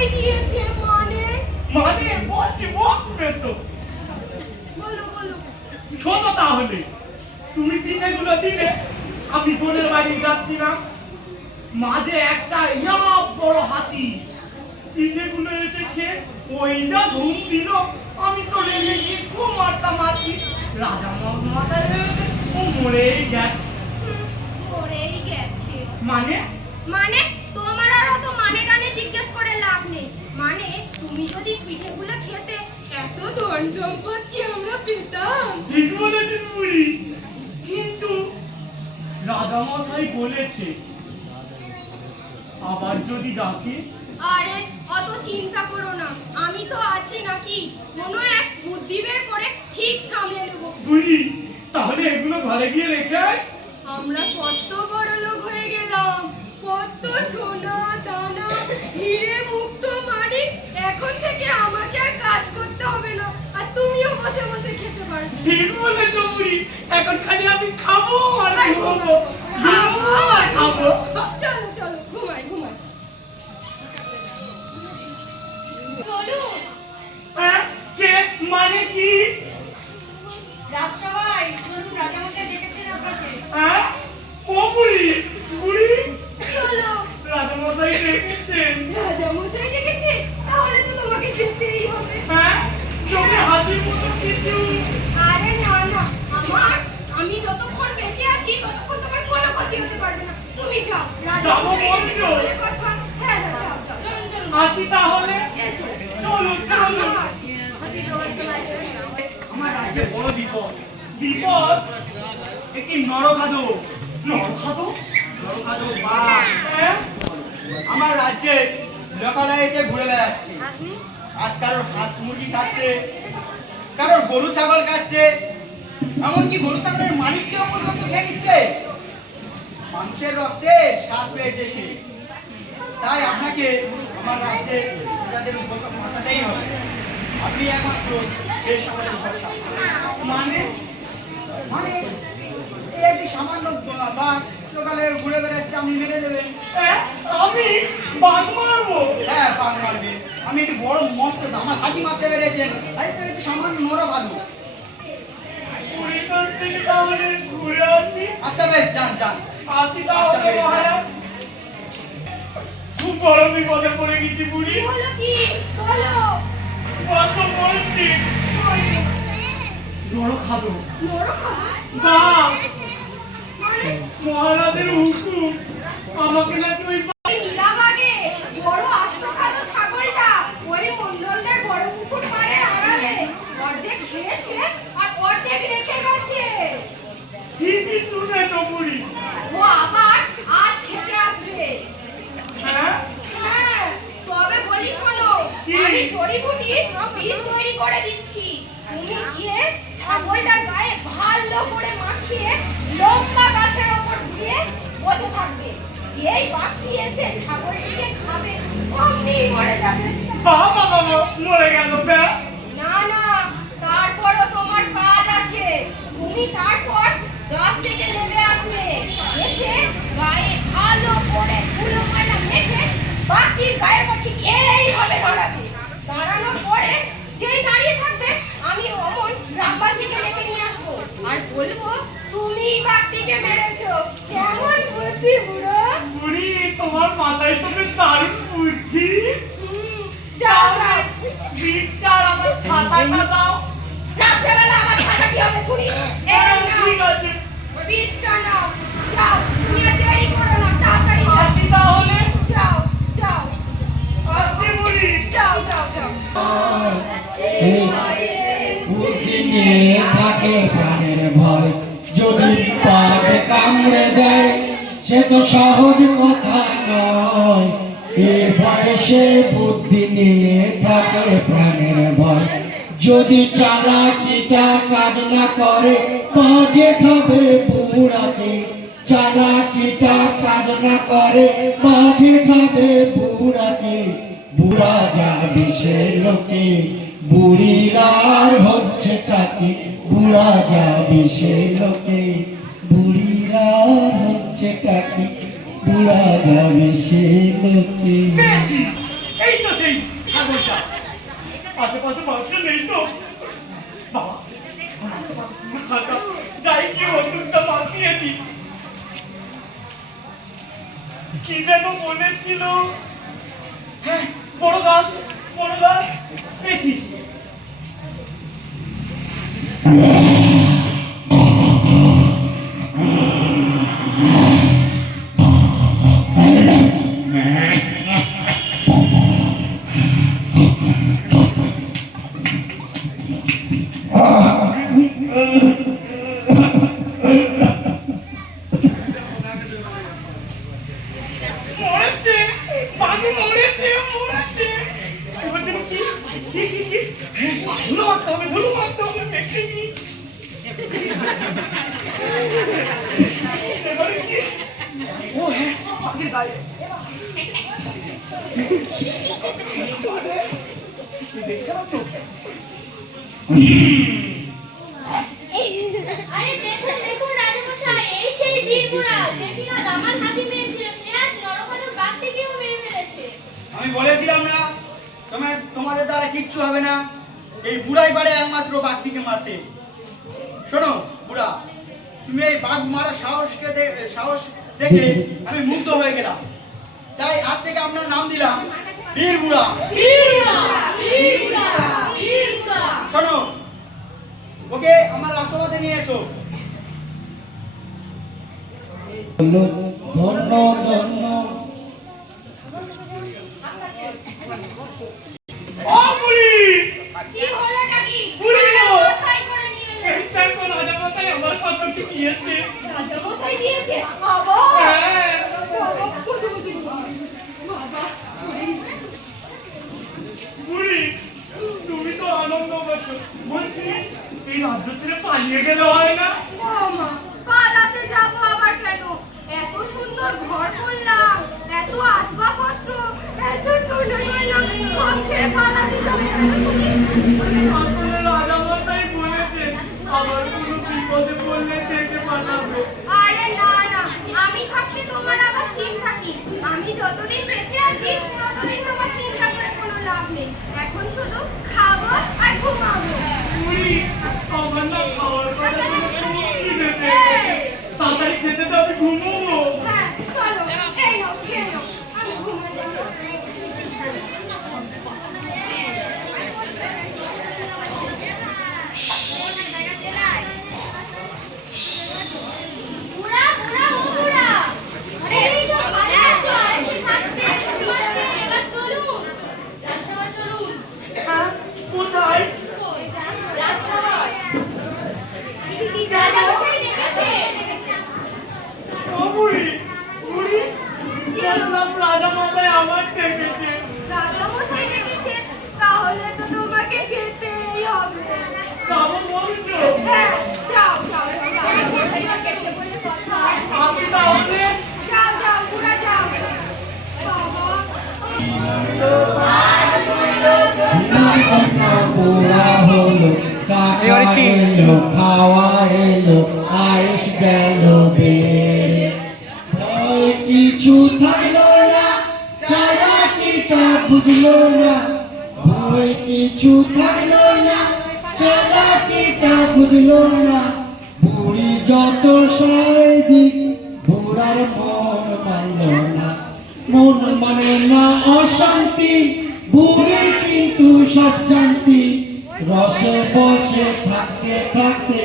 কোথায় দিয়েছে মানে? মানে বলছি বলবে তো। বলো বলো। শোনো তাহলে, তুমি পিঠেগুলো দিলে, আমি বোনের বাড়ি যাচ্ছিলাম, মাঝে একটা বড় হাতি পিঠেগুলো এসেছে, ওই যা ধুম দিল, আমি তো রেগে গিয়ে খুব মারটা মারছি, রাজা মশাই রয়েছে, ও মরেই গেছে। মরেই গেছে মানে? মানে তোমার আর অত মানে গানে জিজ্ঞেস করে লাভ নেই। মানে তুমি যদি পিঠেগুলো খেতে, এত ধন সম্পদ কি আমরা পেতাম? ঠিক বলেছিস বুড়ি, কিন্তু রাজামশাই বলেছে আবার যদি ডাকে। আরে অত চিন্তা করো না, আমি তো আছি নাকি, কোনো এক বুদ্ধি বের করে ঠিক সামলে নেব। বুড়ি, তাহলে এগুলো ঘরে গিয়ে রেখে আয়। আমরা কত বড় লোক হয়ে গেলাম, কত সোনা দানা হিরে মুক্ত মানিক, এখন থেকে আমাকে আর কাজ করতে হবে না, আর তুমিও বসে বসে খেতে পারবে। ঠিক বলেছো বুড়ি, এখন খালি আমি খাবো আর ঘুমাবো, খাবো আর খাবো। চলো চলো ঘুমাই ঘুমাই। চলো। হ্যাঁ, কে মানে কি? রাজসভায় চলুন, রাজামশাই ডেকেছেন আপনাকে। হ্যাঁ, ও বুড়ি, বুড়ি, চলো। রাজামশাই ডেকেছেন। রাজামশাই ডেকেছে, তাহলে তো তোমাকে যেতেই হবে। হ্যাঁ, তুমি হাতির মতো কিছু। আরে না না, আমি যতক্ষণ বেঁচে আছি ততক্ষণ তোমার কোনো ক্ষতি হতে পারবে না, তুমি যাও। রাজামশাই ডেকেছে বলে কথা। হ্যাঁ হ্যাঁ যাও যাও, চলুন চলুন। আসি তাহলে। এসো। চলুন চলুন। আমার রাজ্যে বড় বিপদ। বিপদ? একটি নরখাদক নরখাদক? বাঘ হ্যাঁ, আমার রাজ্যে লোকালয়ে এসে ঘুরে বেড়াচ্ছে। আজ কারোর হাঁস মুরগি খাচ্ছে, কারোর গরু ছাগল খাচ্ছে, এমনকি গরু ছাগলের মালিককেও পর্যন্ত খেয়ে নিচ্ছে। মানুষের রক্তে স্বাদ পেয়েছে সে। তাই আপনাকে আমার রাজ্যে প্রজাদের উপকার পৌঁছাতেই হবে। আপনি একমাত্র সেই সকলের ভরসা। মানে? মানে এই একটি সামান্য বাঘ লোকালয়ে ঘুরে বেড়াচ্ছে, আপনি মেরে দেবেন? হ্যাঁ, আমি বাঘ মারবো? হ্যাঁ, বাঘ মারবে। আমি একটি বড় মস্ত আমার হাতি মারতে পেরেছেন, আরে তো একটু সামান্য নরখাদক। বুড়ির কাছ থেকে তাহলে ঘুরে আসি। আচ্ছা বেশ, যান যান। আসি তাহলে মহারাজ। খুব বড় বিপদে পড়ে গেছি বুড়ি। কি হলো কি? বলো। বসো বলছি। নরখাদক। নরখাদক? বাঘ। মানে মহারাজের হুকুম, আমাকে নাকি ওই মীরাবাগে বড় আস্তখাদ্য ছাগলটা ওই মন্ডলদের বড় পুকুর পাড়ের আড়ালে অর্ধেক খেয়েছে আর অর্ধেক রেখে গেছে। কি শুনেছ বুড়ি? ও আবার আজ খেতে আসবে। হ্যাঁ, হ্যাঁ, তবে বলি শোনো, কি? আমি জড়িবুটি বীজ তৈরি করে দিচ্ছি, তুমি গিয়ে ছাগলটার গায়ে ভালো করে মাখিয়ে লম্বা গাছের ওপর দিয়ে বসে থাকবে। যেই বাঘটি এসে ছাগলটিকে খাবে অমনি মরে যাবে। বাবা বাবা মরে গেল। ব্যাস, না না, তারপরও তোমার কাজ আছে। তুমি তারপর গাছ থেকে নেমে আসবে, এসে গায়ে ভালো করে ধুলো ময়লা মেখে বাঘটির গায়ের উপর ঠিক এইভাবে দাঁড়াবে। দাঁড়ানোর পরে যেই দাঁড়িয়ে থাকবে আমি অমন গ্রামবাসীকে ডেকে নিয়ে আসবো আর বলবো তুমিই বাঘটিকে মেরেছো। কেমন বুদ্ধি বুড়ো? বুড়ি, তোমার মাথায় তো বেশ দারুণ বুদ্ধি। যাও যাও। বীজটা আর আমার ছাতাটা দাও। রাত্রেবেলা আমার ছাতা কি হবে শুনি? এই নাও, ঠিক আছে, বিষটা নাও। যাও, তুমি আর দেরি করো না, তাড়াতাড়ি যাও। আসি তাহলে। যাও যাও আসছি বুড়ি। যাও যাও যাও। বুদ্ধি নিয়ে থাকে প্রাণের ভয়, যদি বাঘ কামড়ে দেয় সে তো সহজ কথা নয়। এই বয়সে বুদ্ধি নিয়ে থাকে প্রাণের ভয়, যদি চালাকিটা কাজ না করে বাঘে খাবে বুড়াকে। চালাকিটা কাজ না করে বাঘে খাবে বুড়াকে। বুড়া যাবে সে লোকে, বুড়িরা আর হচ্ছে টাকে। বুড়া যাবে সে লোকে, বুড়িরা আর হচ্ছে টাকে। বুড়া যাবে সে লোকে। পেয়েছি, এই তো সেই ছাগলটা। আশেপাশে মানুষ নেই তো বাবা, আমার আশেপাশে পুরো ফাঁকা, যাই কি ওষুধটা মাখিয়ে দিই। কি যেন বলেছিল? হ্যাঁ, বড় গাছ পেয়েছি। মরেছে, বাঘ মরেছে। এবার যেন কি ধুলো মারতে হবে দেখে নি। এবারে কি? ও হ্যাঁ, বাঘের গায়ে। দেখছো না তো? আরে দেখুন রাজামশাই, এই সেই বীরপুরা যে কিনা দামাল হাতি মেরেছিল, সে আজ নরখাদক বাঘটিকেও মেরে ফেলেছে। আমি বলেছিলাম না তোমাদের দ্বারা কিচ্ছু হবে না। এই বুড়াই পারে একমাত্র বাঘটিকে মারতে। শোনো বুড়া, তুমি এই বাঘ মারা সাহস দেখে আমি মুগ্ধ হয়ে গেলাম। তাই আজ থেকে আপনার নাম দিলাম বীর বুড়া। শোনো, ওকে আমার রাজসভাতে নিয়ে এসো। ধন্য ধন্য ও বুড়ি, কি হলোটা কি? বুড়ি গো, কোথায় করে নিয়ে এলেন? এই দেখো রাজামশাই আমার ছাগলকে দিয়েছে। রাজামশাই দিয়েছে? বাবা! হ্যাঁ। বাবা, বসে। বাবা, বুড়ি, তুমি তো আনন্দ করছো, বলছি এই রাজ্য ছেড়ে পালিয়ে গেলে হয় না? মামা, পালাতে যাবো আবার কেন? এত সুন্দর ঘর করলাম, এত আসবাবপত্র, এত সোনা গয়না, সব ছেড়ে পালাতে যাবে কেন তুমি? আসলে রাজামশাই বলেছে আবার কোনো বিপদে পড়লে ডেকে পাঠাবে। আরে না, আমি থাকতে তোমার আবার চিন্তা কি? আমি যতদিন বেঁচে আছি ততদিন তোমার চিন্তা করে কোনো লাভ নেই। এখন শুধু খাবো আর ঘুমাবো। বুড়ি, আমার না খাওয়ার কথা শুনে খুব খিদে পেয়েছে। তাড়াতাড়ি খেতে তো আমি ঘুমোবো। হ্যাঁ, চলো, এই নাও, খেয়ে নাও। আমি ঘুমোতে যাবো। বুড়া, ও বুড়া! এই তো ভালো আছো, এসে থাকছে, ঘুমাচ্ছে, এবার চলুন। রাজসভায় চলুন। হ্যাঁ, কোথায়? রাজসভায়। রাজামশাই ডেকেছে। ও বুড়ি, বললাম রাজামশাই আমার ডেকেছে। রাজামশাই ডেকেছে, তাহলে তো তোমাকে যেতেই হবে। যাবো বলছো? হ্যাঁ, যাও। রাজামশাইকে এসে বলে কথা। আসি তাহলে। যাও, বুড়া যাও। বাবা, পুরা হলো, কাকা এলো, খাওয়া এলো, আয়েস গেল বেড়ে। ভয় কিছু থাকলো না, চালাকিটা বুঝলো না। ভয় কিছু থাকলো না, চালাকিটা বুঝলো না। বুড়ি যত সাইদিক, বুড়ার মন মানলো না। মন মানে না অশান্তি, বুড়ি কিন্তু সব জানতি। রসে বসে থাকতে থাকতে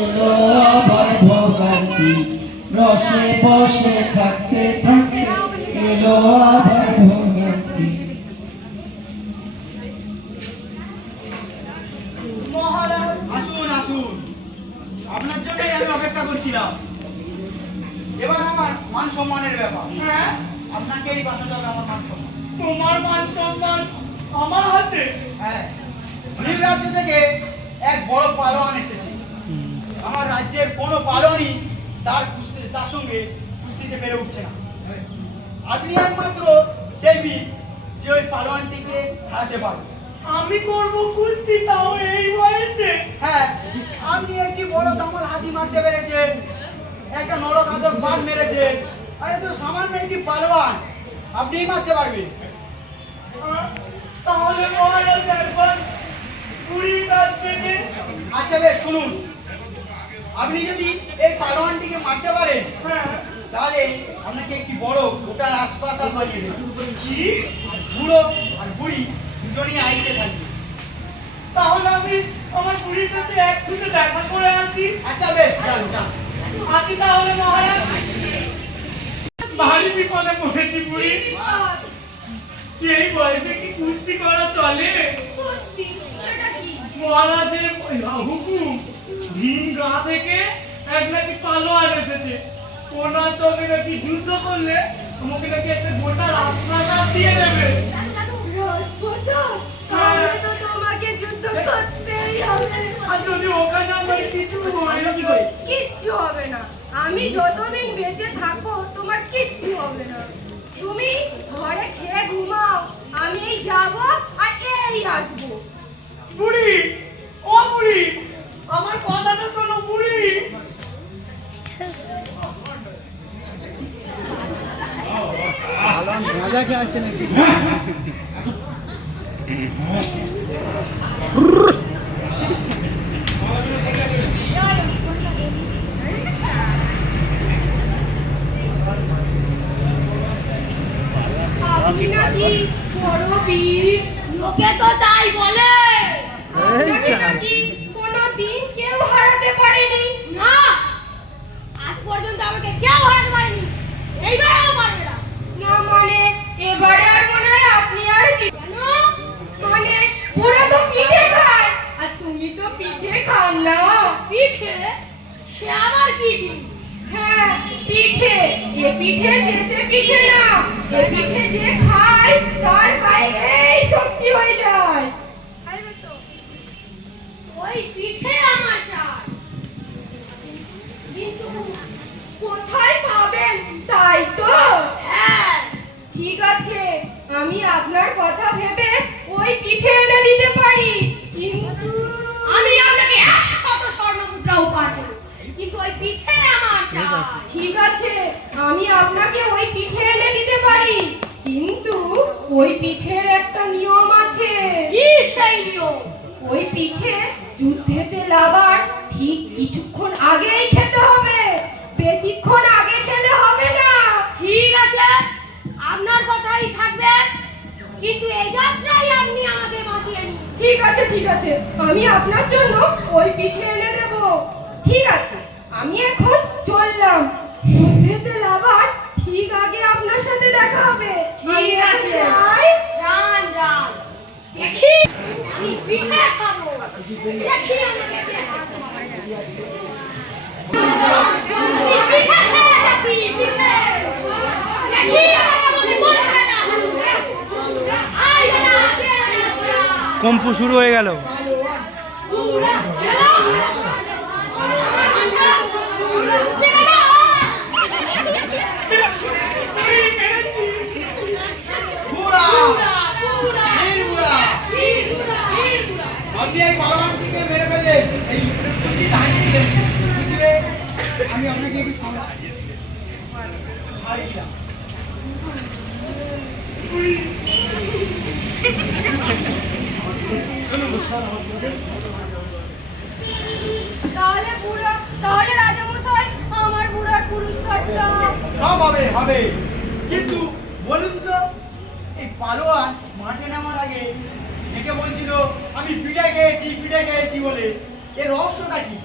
এলো আবার ভোগান্তি। রসে বসে থাকতে থাকতে এলো আবার ভোগান্তি। মহারাজ, আসুন, আপনার জন্যই আমি অপেক্ষা করছিলাম। এবার আমার মান সম্মানের ব্যাপার। হ্যাঁ, আপনাকে এই বাঁচাতে হবে আমার মান সম্মান। তোমার মান সম্মান আমার হাতে? হ্যাঁ, নীল রাজ্য থেকে এক বড় পালোয়ান এসেছে। আমার রাজ্যের কোনো পালোয়ানই তার সঙ্গে কুস্তিতে পেরে উঠছে না। আপনি একমাত্র সেই বীর যে ওই পালোয়ানটিকে হারাতে পারবে। আমি করব কুস্তি, তাও এই বয়সে? হ্যাঁ, আপনি একটি বড় দামাল হাতি মারতে পেরেছেন, একটা নরখাদক বাঘ মেরেছেন, আরে তো সামান্য একটি পালোয়ান আপনিই মারতে পারবেন। আচ্ছা বেশ শুনুন, আপনি যদি এই পালোয়ানটিকে মারতে পারেন হ্যাঁ। তাহলে আপনাকে একটি বড় গোটা রাজপ্রাসাদ বানিয়ে দেব। কি? আর বুড়ো আর বুড়ি দুজনেই আইসে থাকবে। তাহলে আমি আমার বুড়ির সাথে এক ছুটে দেখা করে আসি। আচ্ছা বেশ, যান যান। আসি তাহলে মহারাজ। ভারী বিপদে পড়েছি বুড়ি। বিপদ, এই বয়সে কি কুস্তি করা চলে? কুস্তি, সেটা কি? মহারাজের হুকুম, ভীম গা থেকে এক নাকি পালোয়ান এসেছে। ওনার সঙ্গে নাকি যুদ্ধ করলে আমাকে নাকি একটা গোটা রাজপ্রাসাদ দিয়ে দেবে। রাজপ্রাসাদ? তাহলে তো তোমাকে যুদ্ধ করতেই হবে। আর যদি ওখানে আমার কিছু হয়, কিচ্ছু হবে না। আমি যতদিন বেঁচে থাকবো তোমার কিচ্ছু হবে না। তুমি ঘরে খেয়ে ঘুমাও, আমি এই যাবো আর এই আসবো। বুড়ি, ও বুড়ি, আমার কথাটা শোনো বুড়ি। মজা কে আসছে নাকি? আপনি নাকি বড় বীর, লোকে তো তাই বলে। আপনাকে নাকি কোনোদিন কেউ হারাতে পারেনি। না, আজ পর্যন্ত আমাকে কেউ হারাতে পারেনি, এইবারেও পারবে না। না মানে এবারে আর মনে হয় আপনি আর কেন? মানে ওরা তো পিঠে খায় আর তুমি তো পিঠে খাও না। পিঠে? সে আবার কি জিনিস? হ্যাঁ, পিঠে। এ পিঠে যে পিঠে না, এ পিঠে যে খায় তার গায়ে এই শক্তি হয়ে যায়। ওই পিঠে আমার চাই, কিন্তু কোথায় পাবেন তাই তো? হ্যাঁ ঠিক আছে, আমি আপনার কথা ভেবে ওই পিঠে এনে দিতে পারি, কিন্তু আমি আপনাকে 100 স্বর্ণ মুদ্রা উপহার দেব, কিন্তু ওই পিঠে আমার চাই। ঠিক আছে, আমি আপনাকে ওই পিঠে এনে দিতে পারি, কিন্তু ওই পিঠের একটা নিয়ম আছে। কি সেই নিয়ম? ওই পিঠে যুদ্ধেতে লাগার ঠিক কিছুক্ষণ আগেই খেতে হবে, বেশিক্ষণ আগে খেলে হবে না। ঠিক আছে, আপনার কথাই থাকবে, কিন্তু এই যাত্রায় আপনি আমাকে বাঁচিয়ে নিন। ঠিক আছে ঠিক আছে, আমি আপনার জন্য ওই পিঠে এনে দেব। ঠিক আছে, আমি এখন চললাম, যুদ্ধেতে লাগার ঠিক আগে আপনার সাথে দেখা হবে। ঠিক আছে, যান যান। দেখি আমি পিঠে খাবো, দেখি আমাকে কে হারাতে পারে। আমি পিঠে খেয়ে এসেছি, পিঠে। দেখি আমাকে বলে না। আই না, কে না। কম্পু শুরু হয়ে গেল। বুড়া, বীর বুড়া, আপনি এই পালোয়ানটিকে মেরে ফেললেন, এই কুস্তি হারিয়ে দিলেন। বুঝলে, আমি আপনাকে একটু হারিয়ে দিলাম। তাহলে রাজামশাই আমার বুড়ার পুরস্কারটা। সব হবে হবে, কিন্তু বলুন তো এই পালোয়ান মাঠে নামার আগে ডেকে বলছিল আমি পিঠে খেয়েছি বলে, এর রহস্যটা কি?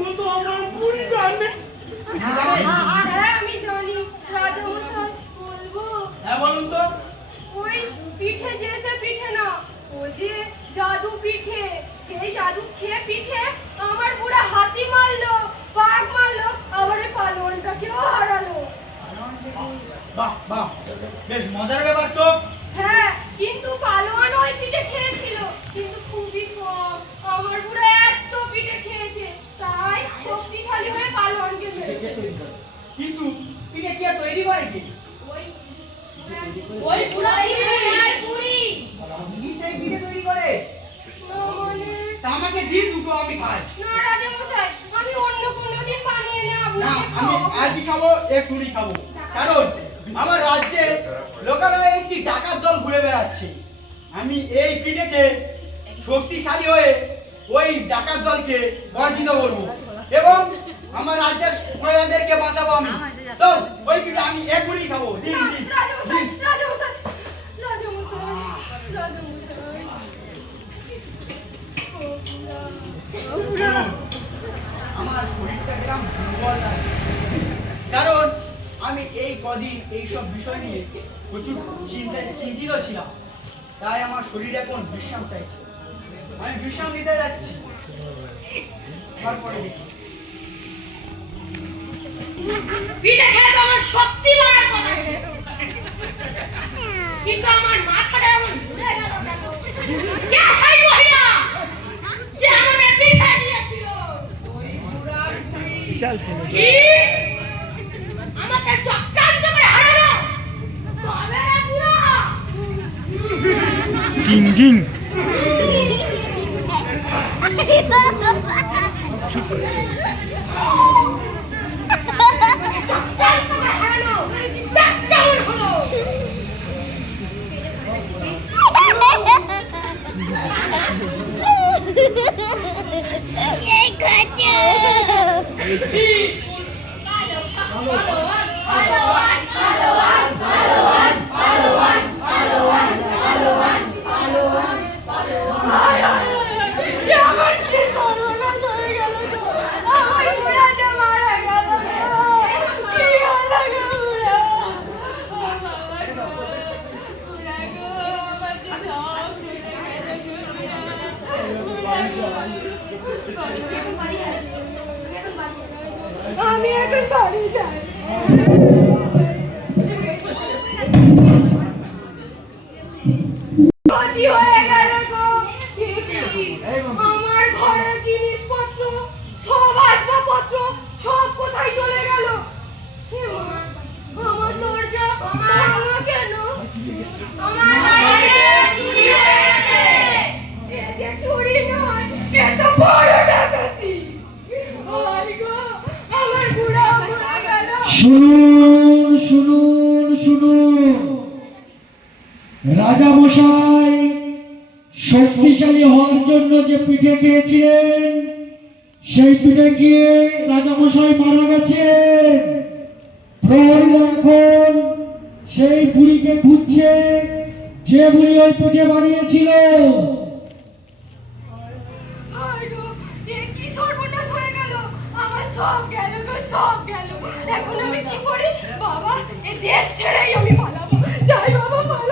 ও তো আমার বুড়ি জানে। হ্যাঁ আমি জানি রাজামশাই, বলবো? হ্যাঁ বলুন তো। ওই পিঠে যে সে পিঠে না, ও যে জাদু পিঠে। সেই জাদু খেয়ে পিঠে আমার বুড়া হাতি মারলো, বাঘ মারলো, আবার এই পালোয়ানটাকেও হারালো। বাহ বাহ, বেশ মজার ব্যাপার তো। হ্যাঁ, কিন্তু পালোয়ান ওই পিঠে খেয়েছিল, কিন্তু খুবই কম। আমার বুড়া এত পিঠে খেয়েছে, তাই শক্তিশালী হয়ে পালোয়ানকে মেরেছে। কিন্তু পিঠে কি আর তৈরি করে কি? ওই বুড়া আর বুড়ি। আপনি সেই পিঠে তৈরি করে? না মানে তা আমাকে দিন দুটো, আমি খাই। না রাজামশাই, আমি অন্য কোনো দিন বানিয়ে এনে না, আপনাকে আমি খাওয়াবো। আজই খাবো, এক্ষুনি খাবো। কারণ আমার রাজ্যে লোকালয়ে একটি ডাকাত দল ঘুরে বেড়াচ্ছে। আমি এই পিঠেকে শক্তিশালী হয়ে ওই ডাকাত দলকে পরাজিত করবো এবং আমার রাজ্যের প্রজাদেরকে বাঁচাবো আমি। তো ওই পিঠে আমি এক গুলি খাবো। দিন দিন রাজামশাই, দিন। রাজামশাই, রাজামশাই, রাজামশাই। শুনুন, আমার শরীরটা কিরম দুর্বল লাগছে, কারণ আমি এই কদিন এইসব বিষয় নিয়ে প্রচুর চিন্তিত ছিলাম। তাই আমার শরীর এখন বিশ্রাম চাইছে। আমি বিশ্রাম নিতে যাচ্ছি, তারপরে দেখি। পিঠে খেলে তো আমার সত্যি মারার কথা ছিল। কিন্তু আমার মাথাটা এমন ঘুরে গেল কেন? কে সেই মহিলা যে আমাদের পিঠে দিয়েছিল? কি? আমাকে চক্রান্ত করে হারালো? তবে রে বুড়া! ডিং ডিং চক্রান্ত করে হারালো? দেখ কেমন হলো? আমি এখন বাড়ি যাই। ক্ষতি হয়ে গেল গো। আমার ঘরের জিনিসপত্র, সব আসবাবপত্র সব কোথায় চলে গেল? আমার দরজা ভাঙা কেন? আমার বাড়িতে চুরি হয়েছে। এ যে চুরি নয়, এ তো বড় ডাকাতি। হায় গো, আমার বুড়া মরে গেল। শুনুন শুনুন শুনুন, রাজা মশাই শক্তিশালী হওয়ার জন্য যে পিঠে খেয়েছিলেন, সেই পিঠে খেয়ে রাজা মশাই মারা গেছেন। প্রহরীরা এখন সেই বুড়িকে খুঁজছে, যে বুড়ি ওই পিঠে বানিয়েছিল। হায় গো, এ কি সর্বনাশ হয়ে গেল? আমার সব গেল গো, সব গেল। এখন আমি কি করি? বাবা, এই দেশ ছেড়েই আমি পালাবো। যাই বাবা, পালাই।